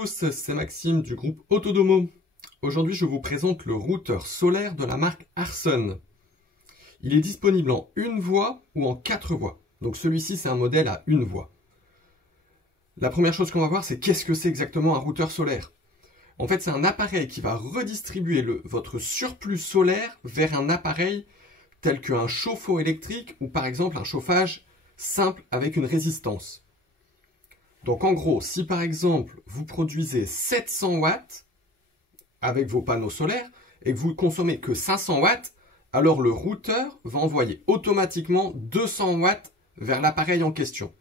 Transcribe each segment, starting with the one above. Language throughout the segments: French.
tous, c'est Maxime du groupe Autodomo. Aujourd'hui, je vous présente le routeur solaire de la marque Arson. Il est disponible en une voie ou en 4 voies. Donc celui-ci, c'est un modèle à une voie. La première chose qu'on va voir, c'est qu'est-ce que c'est exactement un routeur solaire. En fait, c'est un appareil qui va redistribuer votre surplus solaire vers un appareil tel qu'un chauffe-eau électrique ou par exemple un chauffage simple avec une résistance. Donc en gros, si par exemple vous produisez 700 watts avec vos panneaux solaires et que vous ne consommez que 500 watts, alors le routeur va envoyer automatiquement 200 watts vers l'appareil en question.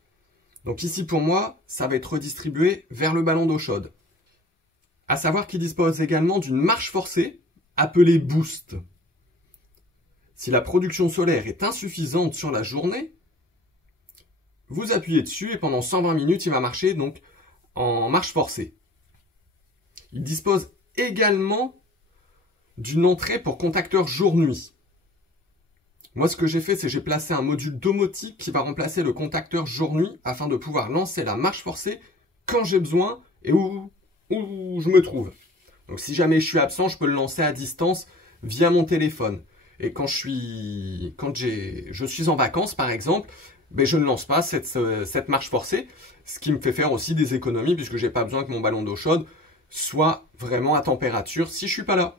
Donc ici pour moi, ça va être redistribué vers le ballon d'eau chaude. À savoir qu'il dispose également d'une marche forcée appelée boost. Si la production solaire est insuffisante sur la journée, vous appuyez dessus et pendant 120 minutes, il va marcher donc en marche forcée. Il dispose également d'une entrée pour contacteur jour-nuit. Moi, ce que j'ai fait, c'est que j'ai placé un module domotique qui va remplacer le contacteur jour-nuit afin de pouvoir lancer la marche forcée quand j'ai besoin et où je me trouve. Donc si jamais je suis absent, je peux le lancer à distance via mon téléphone. Et quand je suis en vacances, par exemple, ben je ne lance pas cette marche forcée, ce qui me fait faire aussi des économies puisque je n'ai pas besoin que mon ballon d'eau chaude soit vraiment à température si je ne suis pas là.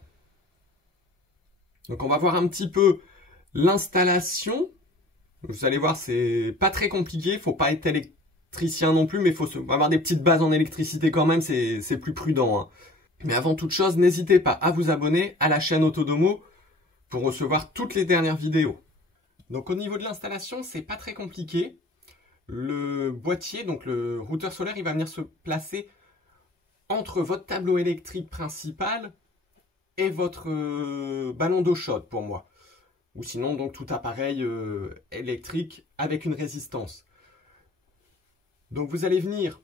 Donc on va voir un petit peu l'installation. Vous allez voir, c'est pas très compliqué, il ne faut pas être électricien non plus, mais il faut avoir des petites bases en électricité quand même, c'est plus prudent, hein. Mais avant toute chose, n'hésitez pas à vous abonner à la chaîne Autodomo pour recevoir toutes les dernières vidéos. Donc au niveau de l'installation, c'est pas très compliqué. Le boîtier, donc le routeur solaire, il va venir se placer entre votre tableau électrique principal et votre ballon d'eau chaude pour moi. Ou sinon donc tout appareil électrique avec une résistance. Donc vous allez venir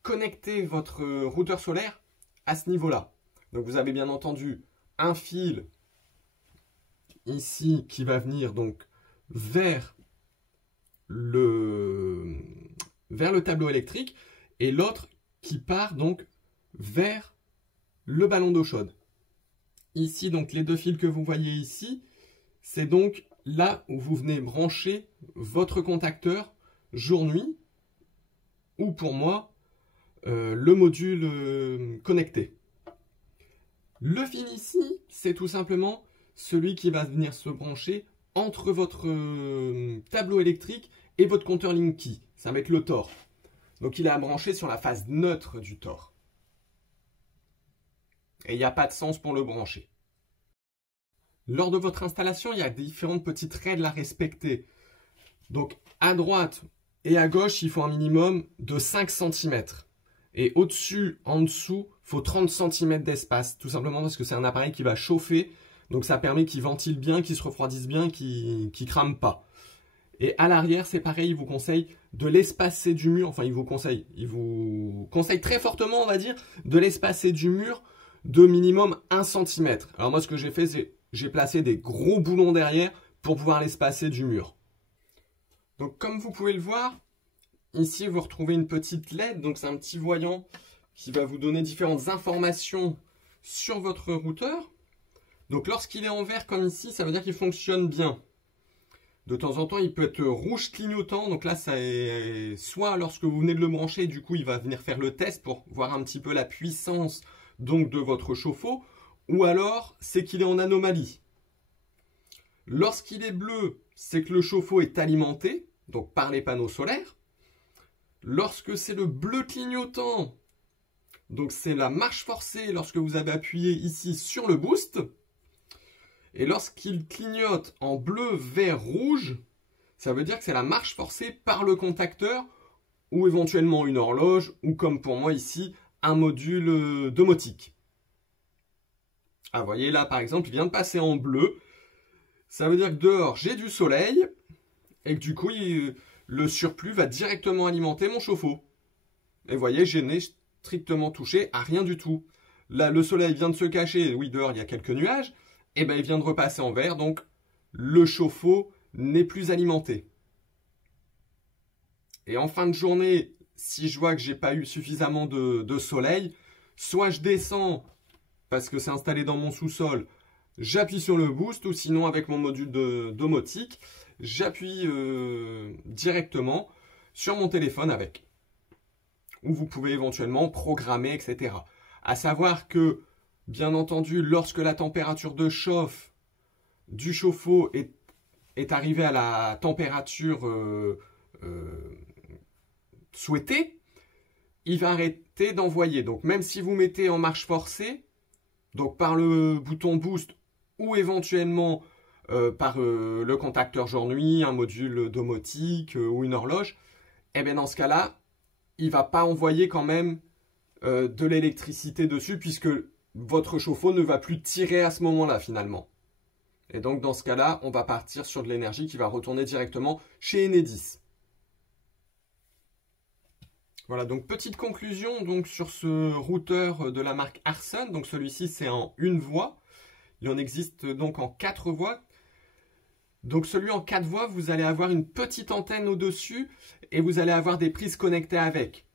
connecter votre routeur solaire à ce niveau-là. Donc vous avez bien entendu un fil ici qui va venir donc vers le tableau électrique et l'autre qui part donc vers le ballon d'eau chaude. Ici donc les deux fils que vous voyez ici, c'est donc là où vous venez brancher votre contacteur jour-nuit ou pour moi le module connecté. Le fil ici, c'est tout simplement celui qui va venir se brancher entre votre tableau électrique et votre compteur Linky. Ça va être le Tor. Donc il est à brancher sur la phase neutre du Tor. Et il n'y a pas de sens pour le brancher. Lors de votre installation, il y a différentes petites règles à respecter. Donc à droite et à gauche, il faut un minimum de 5 cm. Et au-dessus, en dessous, il faut 30 cm d'espace. Tout simplement parce que c'est un appareil qui va chauffer. Donc ça permet qu'il ventile bien, qu'il se refroidisse bien, qu'il ne crame pas. Et à l'arrière, c'est pareil, il vous conseille de l'espacer du mur. Enfin, il vous conseille très fortement, on va dire, de l'espacer du mur de minimum 1 cm. Alors moi, ce que j'ai fait, c'est j'ai placé des gros boulons derrière pour pouvoir l'espacer du mur. Donc comme vous pouvez le voir, ici, vous retrouvez une petite LED, donc c'est un petit voyant qui va vous donner différentes informations sur votre routeur. Donc lorsqu'il est en vert comme ici, ça veut dire qu'il fonctionne bien. De temps en temps, il peut être rouge clignotant, donc là, ça est soit lorsque vous venez de le brancher, du coup, il va venir faire le test pour voir un petit peu la puissance donc de votre chauffe-eau, ou alors c'est qu'il est en anomalie. Lorsqu'il est bleu, c'est que le chauffe-eau est alimenté, donc par les panneaux solaires. Lorsque c'est le bleu clignotant, donc c'est la marche forcée lorsque vous avez appuyé ici sur le boost. Et lorsqu'il clignote en bleu, vert, rouge, ça veut dire que c'est la marche forcée par le contacteur ou éventuellement une horloge ou comme pour moi ici, un module domotique. Ah, vous voyez là par exemple, il vient de passer en bleu. Ça veut dire que dehors, j'ai du soleil et que du coup, le surplus va directement alimenter mon chauffe-eau. Et vous voyez, je n'ai strictement touché à rien du tout. Là, le soleil vient de se cacher. Oui, dehors, il y a quelques nuages. Et bien, il vient de repasser en vert. Donc, le chauffe-eau n'est plus alimenté. Et en fin de journée, si je vois que j'ai pas eu suffisamment de soleil, soit je descends parce que c'est installé dans mon sous-sol, j'appuie sur le boost, ou sinon avec mon module de domotique, j'appuie directement sur mon téléphone avec. Ou vous pouvez éventuellement programmer, etc. À savoir que, bien entendu, lorsque la température de chauffe du chauffe-eau est arrivée à la température souhaitée, il va arrêter d'envoyer. Donc même si vous mettez en marche forcée, donc par le bouton boost ou éventuellement par le contacteur jour-nuit, un module domotique ou une horloge, et bien dans ce cas-là, il ne va pas envoyer quand même de l'électricité dessus puisque votre chauffe-eau ne va plus tirer à ce moment-là finalement. Et donc dans ce cas-là, on va partir sur de l'énergie qui va retourner directement chez Enedis. Voilà, donc petite conclusion donc, sur ce routeur de la marque Arson. Donc celui-ci c'est en une voie. Il en existe donc en 4 voies. Donc celui en 4 voies, vous allez avoir une petite antenne au-dessus et vous allez avoir des prises connectées avec.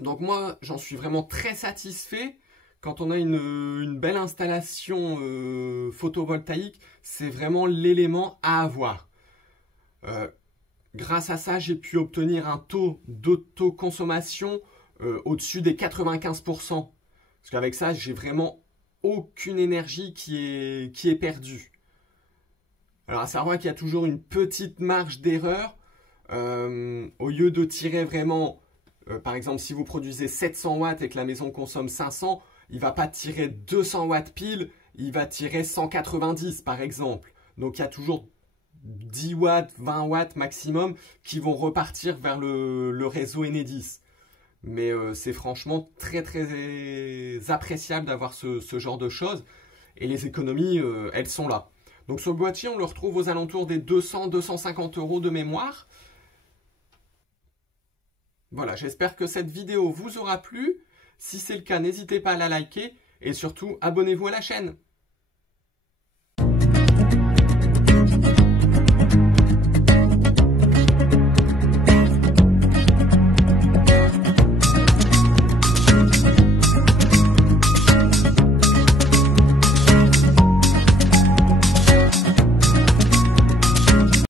Donc moi, j'en suis vraiment très satisfait. Quand on a une belle installation photovoltaïque, c'est vraiment l'élément à avoir. Grâce à ça, j'ai pu obtenir un taux d'autoconsommation au-dessus des 95%. Parce qu'avec ça, j'ai vraiment aucune énergie qui est perdue. Alors à savoir qu'il y a toujours une petite marge d'erreur. Au lieu de tirer vraiment, par exemple, si vous produisez 700 watts et que la maison consomme 500, il ne va pas tirer 200 watts pile, il va tirer 190 par exemple. Donc il y a toujours 10 watts, 20 watts maximum qui vont repartir vers le réseau Enedis. Mais c'est franchement très très appréciable d'avoir ce genre de choses. Et les économies, elles sont là. Donc ce boîtier, on le retrouve aux alentours des 200-250 € de mémoire. Voilà, j'espère que cette vidéo vous aura plu. Si c'est le cas, n'hésitez pas à la liker. Et surtout, abonnez-vous à la chaîne.